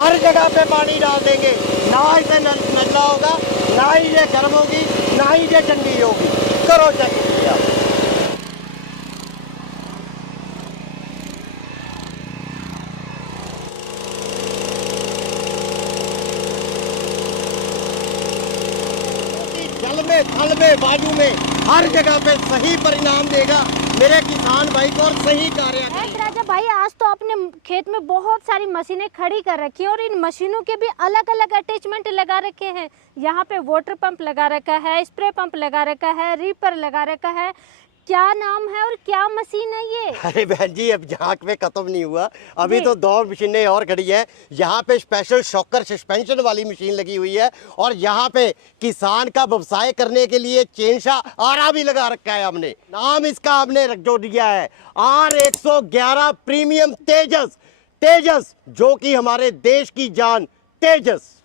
हर जगह पे पानी डाल देंगे, ना इसे नल्ला होगा, ना ही ये गर्म होगी, ना ही ये ठंडी होगी। करो चेक कीजिए आप। जल में, थल में, बाजू में, हर जगह पे सही परिणाम देगा मेरे किसान भाई को और सही कार्य। राजा भाई, आज तो आपने खेत में बहुत सारी मशीनें खड़ी कर रखी है और इन मशीनों के भी अलग अलग अटैचमेंट लगा रखे हैं। यहाँ पे वाटर पंप लगा रखा है, स्प्रे पंप लगा रखा है, रीपर लगा रखा है। क्या नाम है और क्या मशीन है ये? अरे बहन जी, अब झांक में खत्म नहीं हुआ, अभी तो 2 मशीनें और खड़ी है। यहाँ पे स्पेशल शॉकर सस्पेंशन वाली मशीन लगी हुई है और यहाँ पे किसान का व्यवसाय करने के लिए चेनशा आरा भी लगा रखा है हमने। नाम इसका हमने जो दिया है R111 प्रीमियम तेजस। तेजस जो कि हमारे देश की जान तेजस।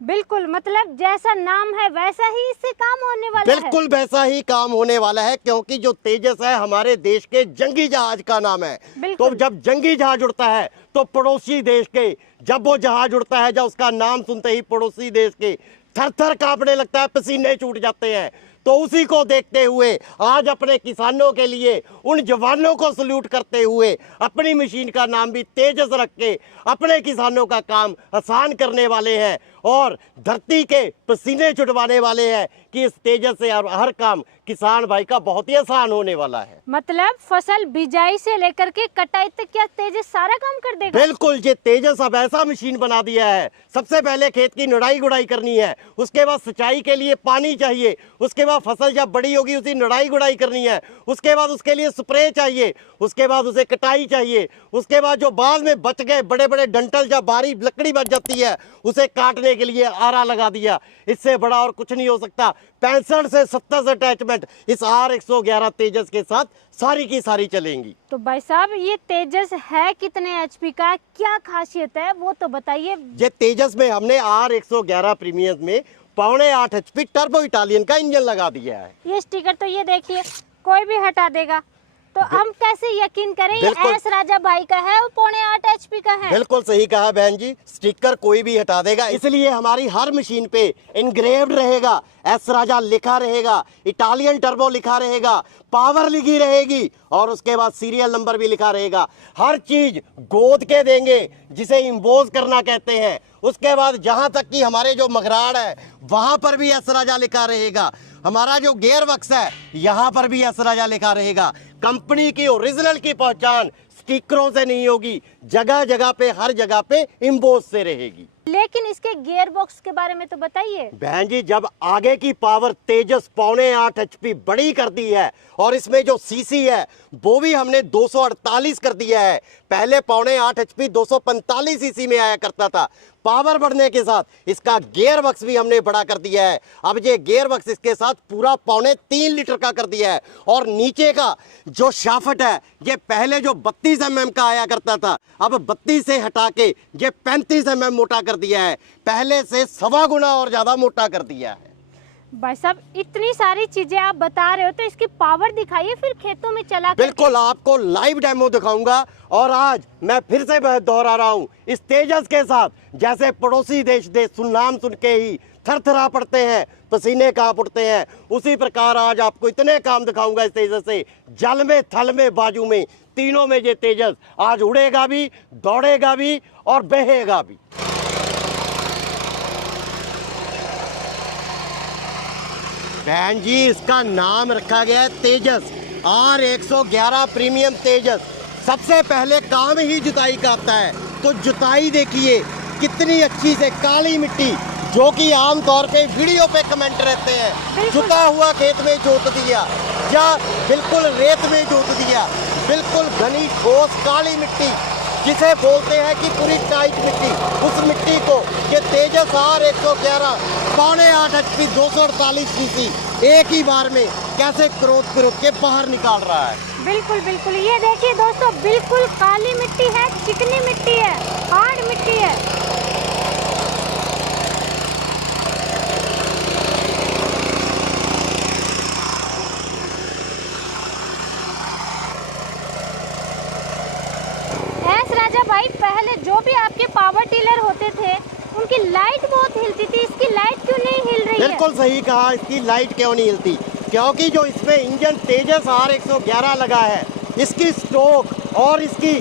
बिल्कुल, मतलब जैसा नाम है वैसा ही इससे काम होने वाला है। बिल्कुल वैसा ही काम होने वाला है, क्योंकि जो तेजस है हमारे देश के जंगी जहाज का नाम है। तो जब जंगी जहाज उड़ता है तो पड़ोसी देश के, जब वो जहाज उड़ता है, जब उसका नाम सुनते ही पड़ोसी देश के थर थर कांपने लगता है, पसीने छूट जाते हैं। तो उसी को देखते हुए आज अपने किसानों के लिए, उन जवानों को सल्यूट करते हुए अपनी मशीन का नाम भी तेजस रख के अपने किसानों का काम आसान करने वाले हैं और धरती के पसीने छुटवाने वाले हैं कि इस तेजस से हर काम किसान भाई का बहुत ही आसान होने वाला है। मतलब फसल बिजाई से लेकर के कटाई तक क्या तेजस सारा काम कर देगा? बिल्कुल, ये तेजस अब ऐसा मशीन बना दिया है। सबसे पहले खेत की निराई गुड़ाई करनी है, उसके बाद सिंचाई के लिए पानी चाहिए, उसके बाद फसल जब बड़ी होगी उसी निराई गुड़ाई करनी है, उसके बाद उसके लिए स्प्रे चाहिए, उसके बाद उसे कटाई चाहिए, उसके बाद जो बाद में बच गए बड़े बड़े डंठल, जब भारी लकड़ी बच जाती है उसे काटने के लिए आरा लगा दिया। इससे बड़ा और कुछ नहीं हो सकता। 65 से 70 अटैचमेंट इस R111 तेजस के साथ सारी की सारी चलेंगी। तो भाई साहब, ये तेजस है कितने HP का, क्या खासियत है वो तो बताइए। ये तेजस में हमने R111 प्रीमियम में 6.5 HP टर्बो इटालियन का इंजन लगा दिया है। ये स्टिकर तो ये देखिए कोई भी हटा देगा, तो हम कैसे यकीन करें ये एस राजा भाई का है और 6.5 HP का है? बिल्कुल सही कहा बहन जी, स्टिकर कोई भी हटा देगा, इसलिए हमारी हर मशीन पे इनग्रेव्ड रहेगा, एस राजा लिखा रहेगा, इटालियन टर्बो लिखा रहेगा, पावर लिखी रहेगी और उसके बाद सीरियल नंबर भी लिखा रहेगा। हर चीज गोद के देंगे, जिसे इम्बोज करना कहते हैं। उसके बाद जहां तक कि हमारे जो मगराड़ है वहां पर भी एस राजा लिखा रहेगा। हमारा जो गियर बक्स है यहाँ पर भी एस राजा लिखा रहेगा। कंपनी की ओरिजिनल की पहचान स्टिकरों से नहीं होगी, जगह जगह पे, हर जगह पे इम्बोज से रहेगी। लेकिन इसके गियर बॉक्स के बारे में तो बताइए। बहन जी, जब आगे की पावर तेजस 6.5 HP बड़ी कर दी है और इसमें जो सीसी है वो भी हमने 248 कर दिया है। पहले 6.5 HP 245 सीसी में आया करता था। पावर बढ़ने के साथ इसका गियर बक्स भी हमने बड़ा कर दिया है। अब ये गियर बक्स इसके साथ पूरा 3.25 लीटर का कर दिया है और नीचे का जो शाफ्ट है ये पहले जो 32 mm का आया करता था, अब 32 से हटा के ये 35 mm मोटा कर दिया है। पहले से 1.25 गुना और ज्यादा मोटा कर दिया है। भाई साहब, इतनी सारी चीजें आप बता रहे हो तो इसकी पावर दिखाइए फिर खेतों में चला। बिल्कुल, आपको लाइव डेमो दिखाऊंगा। और आज मैं फिर से दोहरा रहा हूँ, इस तेजस के साथ जैसे पड़ोसी देश नाम सुन के ही थरथरा पड़ते हैं, पसीने कांप उठते हैं, उसी प्रकार आज आपको इतने काम दिखाऊंगा इस तेजस से। जल में, थल में, बाजू में, तीनों में ये तेजस आज उड़ेगा भी, दौड़ेगा भी और बहेगा भी। बहन जी, इसका नाम रखा गया है तेजस, R111 प्रीमियम तेजस। सबसे पहले काम ही जुताई का आता है, तो जुताई देखिए कितनी अच्छी से, काली मिट्टी जो कि आमतौर पे वीडियो पे कमेंट रहते हैं, जुता हुआ खेत में जोत दिया या बिल्कुल रेत में जोत दिया, बिल्कुल घनी ठोस काली मिट्टी जिसे बोलते हैं कि पूरी टाइट मिट्टी, उस मिट्टी को ये तेजस R111 6.5 HP 248 सीसी एक ही बार में कैसे क्रोध के बाहर निकाल रहा है। बिल्कुल बिल्कुल, ये देखिए दोस्तों, बिल्कुल काली मिट्टी है, चिकनी मिट्टी है, हार्ड मिट्टी है। एस राजा भाई, पहले जो भी आपके पावर टिलर होते बिल्कुल सही कहा, इसकी लाइट क्यों नहीं हिलती, क्योंकि जो इसमें इंजन तेजस R111 लगा है, इसकी स्ट्रोक और इसकी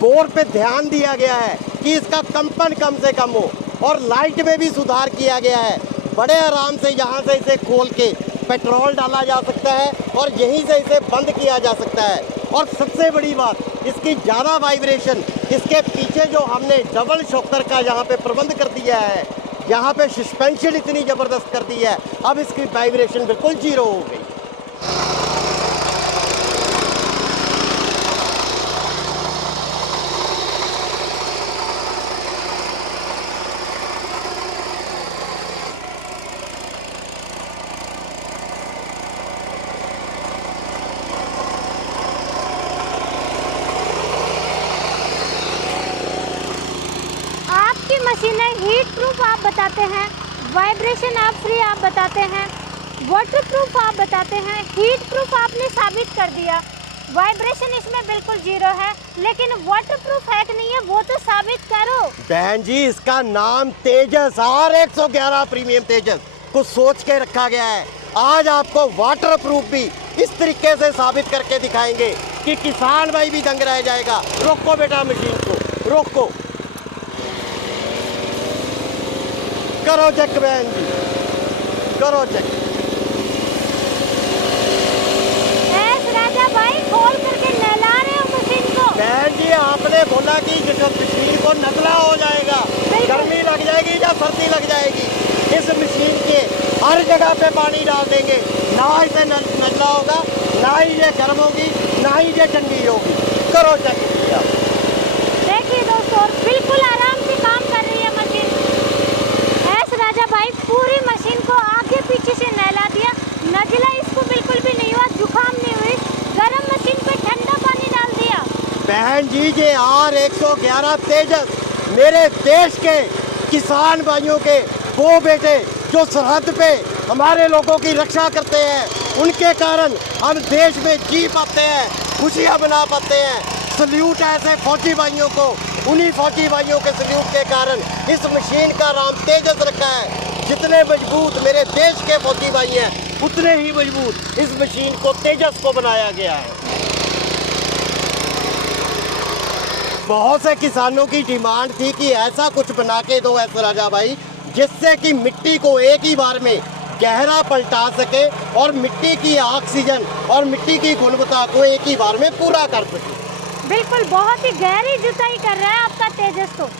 बोर पे ध्यान दिया गया है कि इसका कंपन कम से कम हो, और लाइट में भी सुधार किया गया है। बड़े आराम से यहाँ से इसे खोल के पेट्रोल डाला जा सकता है और यहीं से इसे बंद किया जा सकता है। और सबसे बड़ी बात, इसकी ज़्यादा वाइब्रेशन, इसके पीछे जो हमने डबल शॉकर का यहाँ पे प्रबंध कर दिया है, यहाँ पे सस्पेंशन इतनी ज़बरदस्त कर दी है, अब इसकी वाइब्रेशन बिल्कुल जीरो हो गई। मशीनें हीट प्रूफ आप बताते हैं, वाइब्रेशन आप फ्री आप बताते हैं, वाटर प्रूफ आप बताते हैं, हीट प्रूफ आपने साबित कर दिया, वाइब्रेशन इसमें बिल्कुल जीरो है, लेकिन वाटर प्रूफ है कि नहीं है वो तो साबित करो। बहन जी, इसका नाम तेजस R111 प्रीमियम तेजस को सोच के रखा गया है। आज आपको वाटर प्रूफ भी इस तरीके से साबित करके दिखाएंगे कि किसान भाई भी दंग रह जाएगा। रोको बेटा मशीन को, रोको, करो चेक बहन जी, करो चेक। राजा भाई खोल करके नहला रहे हो मशीन को। बहन जी, आपने बोला कि मशीन को नगला हो जाएगा, गर्मी लग जाएगी या सर्दी लग जाएगी। इस मशीन के हर जगह पे पानी डाल देंगे, ना इसे नगला होगा, ना ही ये गर्म होगी, ना ही ये ठंडी होगी। करो चेक। देखिए दोस्तों, बिल्कुल आराम से काम कर रही है मशीन। राजा भाई पूरी मशीन को आगे पीछे से नहला दिया, नगला इसको बिल्कुल भी नहीं हुआ, जुकाम नहीं हुई, गरम मशीन पे ठंडा पानी डाल दिया। बहन जी, ये R111 तेजस मेरे देश के किसान भाइयों के वो बेटे जो सरहद पे हमारे लोगों की रक्षा करते हैं, उनके कारण हम देश में जी पाते हैं, खुशियाँ मना पाते हैं। सल्यूट है ऐसे फौजी भाइयों को, उन्हीं फौजी भाइयों के सल्यूट के कारण इस मशीन का नाम तेजस रखा है। जितने मजबूत मेरे देश के फौजी भाई हैं, उतने ही मजबूत इस मशीन को तेजस को बनाया गया है। बहुत से किसानों की डिमांड थी कि ऐसा कुछ बना के दो ऐसा राजा भाई, जिससे कि मिट्टी को एक ही बार में गहरा पलटा सके और मिट्टी की ऑक्सीजन और मिट्टी की गुणवत्ता को एक ही बार में पूरा कर सके। बिल्कुल, बहुत ही गहरी जुताई कर रहा है आपका तेजस तो।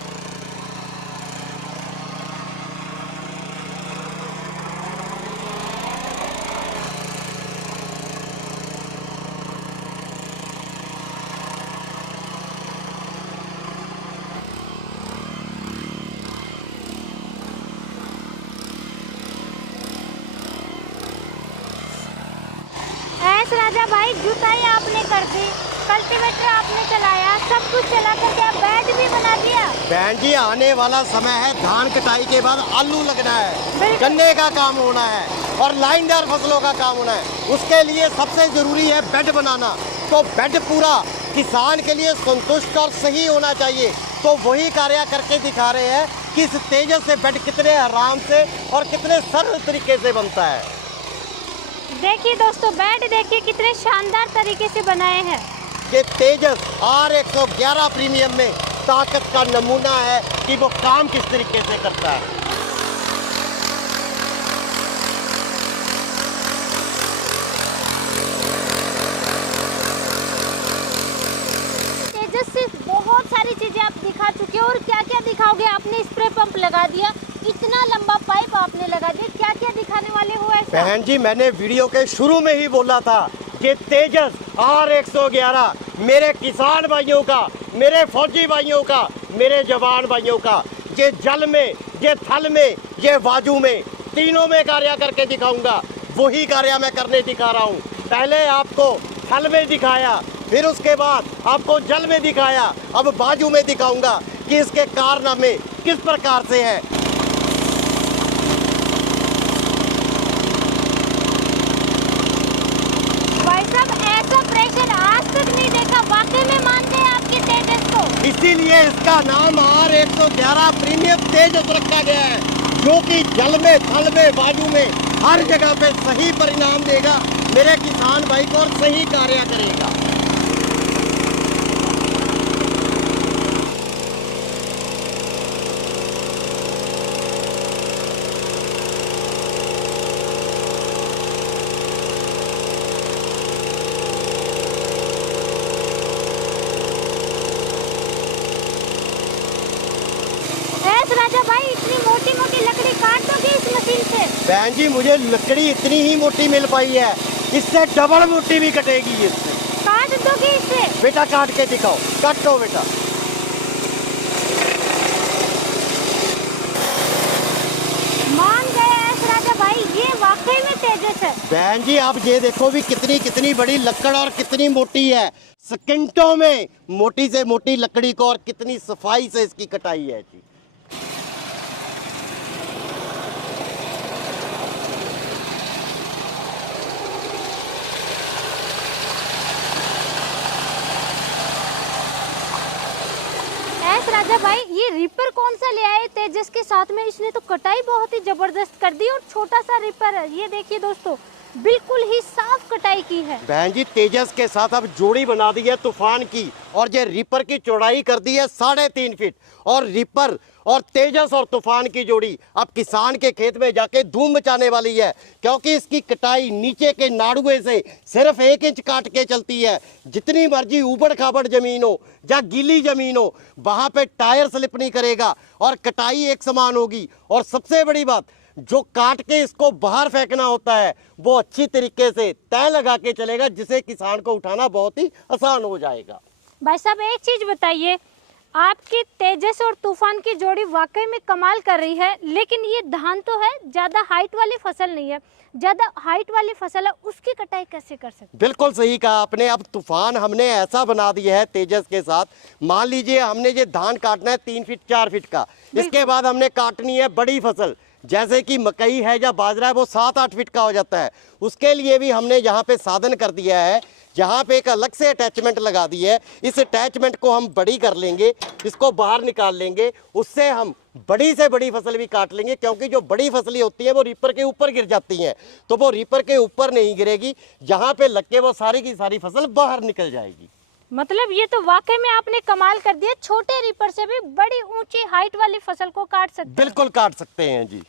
राजा भाई, जुताई आपने कर दी, कल्टीवेटर आपने चलाया, सब कुछ चला करके आप बेड भी बना दिया। बहन जी, आने वाला समय है, धान कटाई के बाद आलू लगना है, गन्ने का काम होना है और लाइनदार फसलों का काम होना है। उसके लिए सबसे जरूरी है बेड बनाना। तो बेड पूरा किसान के लिए संतुष्ट और सही होना चाहिए। तो वही कार्य करके दिखा रहे हैं कि इस तेजस से बेड कितने आराम से और कितने सरल तरीके से बनता है। देखिए दोस्तों, बेड देखिए कितने शानदार तरीके से बनाए हैं। ये तेजस R111 प्रीमियम में ताकत का नमूना है कि वो काम किस तरीके से करता है। तेजस से बहुत सारी चीजें आप दिखा चुके हो, और क्या क्या दिखाओगे? आपने स्प्रे पंप लगा दिया, इतना लंबा पाइप आपने लगा दिया, क्या क्या दिखाने वाले हो ऐसा? बहन जी, मैंने वीडियो के शुरू में ही बोला था कि तेजस R111 मेरे किसान भाइयों का, मेरे फौजी भाइयों का, मेरे जवान भाइयों का, ये जल में, ये थल में, ये वायु में, तीनों में कार्य करके दिखाऊंगा। वही कार्य मैं करने दिखा रहा हूँ। पहले आपको थल में दिखाया, फिर उसके बाद आपको जल में दिखाया, अब वायु में दिखाऊंगा कि इसके कारनामे किस प्रकार से है। इसीलिए इसका नाम R111 प्रीमियम तेजस रखा गया है। जो कि जल में, थल में, वायु में हर जगह पे सही परिणाम देगा मेरे किसान भाई को और सही कार्य करेगा। राजा भाई इतनी मोटी मोटी लकड़ी काट दोगे इस मशीन से? बहन जी मुझे लकड़ी इतनी ही मोटी मिल पाई है, इससे डबल मोटी भी कटेगी इससे। काट दोगे इससे? बेटा काट के दिखाओ, काटो बेटा। मान गए ऐस राजा भाई, ये वाकई में तेजस है। बहन जी आप ये देखो भी कितनी कितनी बड़ी लकड़ और कितनी मोटी है। सेकंडों में मोटी से मोटी लकड़ी को और कितनी सफाई से इसकी कटाई है जी। राजा भाई ये रीपर कौन सा ले आए तेजस के साथ में? इसने तो कटाई बहुत ही जबरदस्त कर दी और छोटा सा रीपर है, ये देखिए दोस्तों बिल्कुल ही साफ कटाई की है। बहन जी तेजस के साथ अब जोड़ी बना दी है तूफान की, और ये रीपर की चौड़ाई कर दी है 3.5 फीट। और रीपर और तेजस और तूफान की जोड़ी अब किसान के खेत में जाके धूम मचाने वाली है, क्योंकि इसकी कटाई नीचे के नाड़ुए से सिर्फ 1 इंच काट के चलती है। जितनी मर्जी ऊबड़ खाबड़ जमीन हो या गीली जमीन हो, वहां पे टायर स्लिप नहीं करेगा और कटाई एक समान होगी। और सबसे बड़ी बात, जो काट के इसको बाहर फेंकना होता है वो अच्छी तरीके से तय लगा के चलेगा, जिसे किसान को उठाना बहुत ही आसान हो जाएगा। भाई साहब एक चीज बताइए, आपकी तेजस और तूफान की जोड़ी वाकई में कमाल कर रही है, लेकिन ये धान तो है, ज्यादा हाइट वाली फसल नहीं है। ज्यादा हाइट वाली फसल है, उसकी कटाई कैसे कर सकते? बिल्कुल सही कहा आपने। अब तूफान हमने ऐसा बना दिया है तेजस के साथ, मान लीजिए हमने ये धान काटना है 3 फीट 4 फीट का, इसके बाद हमने काटनी है बड़ी फसल जैसे कि मकई है या बाजरा है, वो 7-8 फीट का हो जाता है। उसके लिए भी हमने यहाँ पे साधन कर दिया है, यहाँ पे एक अलग से अटैचमेंट लगा दी है। इस अटैचमेंट को हम बड़ी कर लेंगे, इसको बाहर निकाल लेंगे, उससे हम बड़ी से बड़ी फसल भी काट लेंगे, क्योंकि जो बड़ी फसलें होती है वो रीपर के ऊपर गिर जाती हैं, तो वो रीपर के ऊपर नहीं गिरेगी, यहाँ पे लग के वो सारी की सारी फसल बाहर निकल जाएगी। मतलब ये तो वाकई में आपने कमाल कर दिया, छोटे रीपर से भी बड़ी ऊंची हाइट वाली फसल को काट सकते हैं। बिल्कुल काट सकते हैं जी।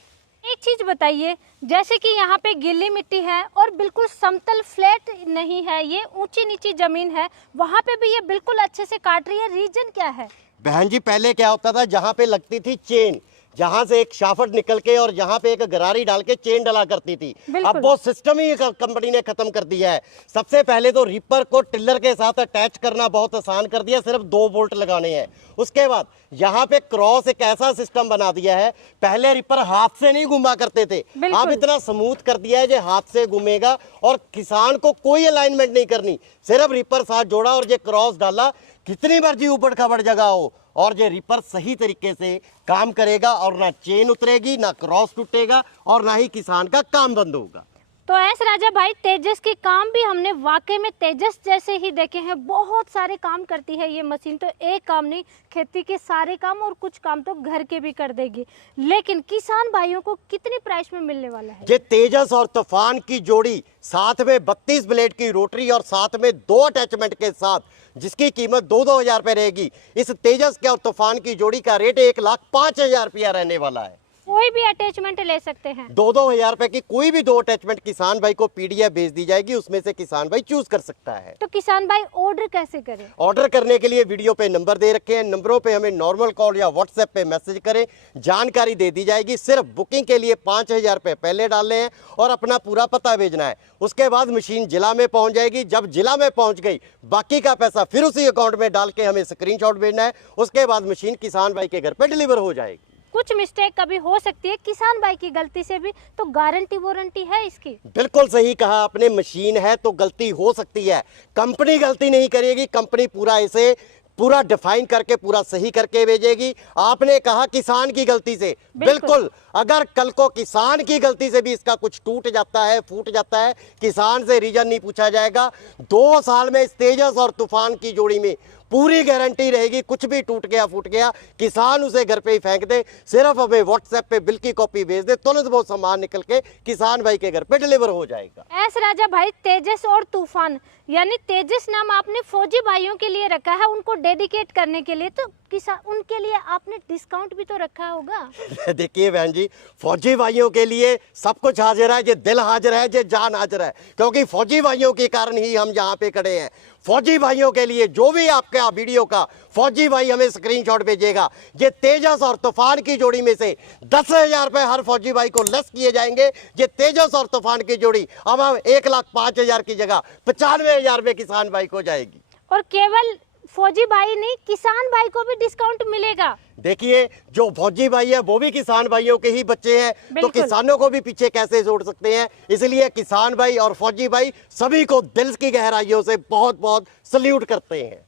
एक चीज बताइए, जैसे कि यहाँ पे गीली मिट्टी है और बिल्कुल समतल फ्लैट नहीं है, ये ऊंची नीची जमीन है, वहाँ पे भी ये बिल्कुल अच्छे से काट रही है, रीजन क्या है? बहन जी पहले क्या होता था, जहाँ पे लगती थी चेन, जहाँ से एक शाफट निकल के और यहाँ पे एक गरारी डाल के चेन डला करती थी, अब वो सिस्टम ही कंपनी ने खत्म कर दिया है। सबसे पहले तो रीपर को टिलर के साथ अटैच करना बहुत आसान कर दिया, सिर्फ 2 बोल्ट लगाने हैं। उसके बाद यहाँ पे क्रॉस एक ऐसा सिस्टम बना दिया है, पहले रीपर हाथ से नहीं घुमा करते थे, अब इतना स्मूथ कर दिया है जो हाथ से घूमेगा और किसान को कोई अलाइनमेंट नहीं करनी, सिर्फ रीपर साथ जोड़ा और ये क्रॉस डाला, कितनी मर्जी ऊबड़ खाबड़ जगह हो, और ये रीपर सही तरीके से काम करेगा और ना चेन उतरेगी, ना क्रॉस टूटेगा और ना ही किसान का काम बंद होगा। तो ऐसे राजा भाई तेजस के काम भी हमने वाकई में तेजस जैसे ही देखे हैं, बहुत सारे काम करती है ये मशीन, तो एक काम नहीं, खेती के सारे काम और कुछ काम तो घर के भी कर देगी। लेकिन किसान भाइयों को कितनी प्राइस में मिलने वाला है? ये तेजस और तूफान की जोड़ी, साथ में 32 ब्लेड की रोटरी और साथ में 2 अटैचमेंट के साथ, जिसकी कीमत 2-2 हज़ार रुपये रहेगी। इस तेजस के और तूफान की जोड़ी का रेट 1,05,000 रुपया रहने वाला है। कोई भी अटैचमेंट ले सकते हैं, 2-2 हज़ार रुपए की कोई भी 2 अटैचमेंट किसान भाई को PDF भेज दी जाएगी, उसमें से किसान भाई चूज कर सकता है। तो किसान भाई ऑर्डर कैसे करें? ऑर्डर करने के लिए वीडियो पे नंबर दे रखे हैं, नंबरों पे हमें नॉर्मल कॉल या व्हाट्सएप पे मैसेज करें, जानकारी दे दी जाएगी। सिर्फ बुकिंग के लिए 5,000 रुपये पहले डालने हैं और अपना पूरा पता भेजना है। उसके बाद मशीन जिला में पहुंच जाएगी, जब जिला में पहुंच गई बाकी का पैसा फिर उसी अकाउंट में डाल के हमें स्क्रीनशॉट भेजना है। उसके बाद मशीन किसान भाई के घर पे डिलीवर हो जाएगी। कुछ मिस्टेक कभी हो सकती है किसान भाई की गलती से भी, तो गारंटी वारंटी है इसकी? बिल्कुल सही कहा आपने, मशीन है तो गलती हो सकती है, कंपनी गलती नहीं करेगी, कंपनी पूरा इसे पूरा डिफाइन करके पूरा सही करके भेजेगी। आपने कहा किसान की गलती से, बिल्कुल अगर कल को किसान की गलती से भी इसका कुछ टूट जाता है, फूट जाता है, किसान से रीजन नहीं पूछा जाएगा। 2 साल में इस तेजस और तूफान की जोड़ी में पूरी गारंटी रहेगी, कुछ भी टूट गया फूट गया किसान उसे घर पे ही फेंक दे, सिर्फ हमें व्हाट्सएप पे बिल की कॉपी भेज दे, तुरंत वो सामान निकल के किसान भाई के घर पे डिलीवर हो जाएगा। एस राजा भाई, तेजस और तूफान, यानी तेजस नाम आपने फौजी भाइयों के लिए रखा है, उनको डेडिकेट करने के लिए, तो किसान उनके लिए आपने डिस्काउंट भी तो रखा होगा। देखिए बहन जी, फौजी भाइयों के लिए सब कुछ हाजिर है, जे दिल हाजिर है, जे जान हाजिर है, क्योंकि फौजी भाइयों के कारण ही हम यहाँ पे खड़े हैं। फौजी भाइयों के लिए जो भी आपका वीडियो का फौजी भाई हमें स्क्रीनशॉट भेजेगा, ये तेजस और तूफान की जोड़ी में से 10,000 रुपए हर फौजी भाई को लेस किए जाएंगे। ये तेजस और तूफान की जोड़ी अब हम 1,05,000 की जगह 95,000 रुपए किसान भाई को जाएगी। और केवल फौजी भाई नहीं, किसान भाई को भी डिस्काउंट मिलेगा। देखिए, जो फौजी भाई है वो भी किसान भाइयों के ही बच्चे हैं, तो बिल्कुल। किसानों को भी पीछे कैसे छोड़ सकते हैं। इसलिए किसान भाई और फौजी भाई सभी को दिल की गहराइयों से बहुत बहुत सल्यूट करते हैं।